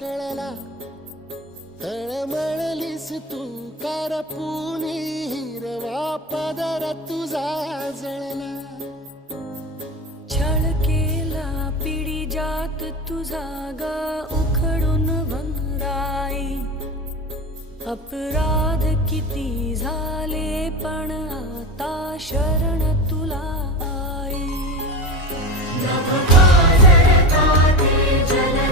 कळला, तळमळलीस तू करपुनी, हिरवा पदर तुझा जळला. छळ केला पिढी जात तुझा ग उखडून वनराई. अपराध किती झाले पण आता शरण तुला आई. नभ पाजळता ते जल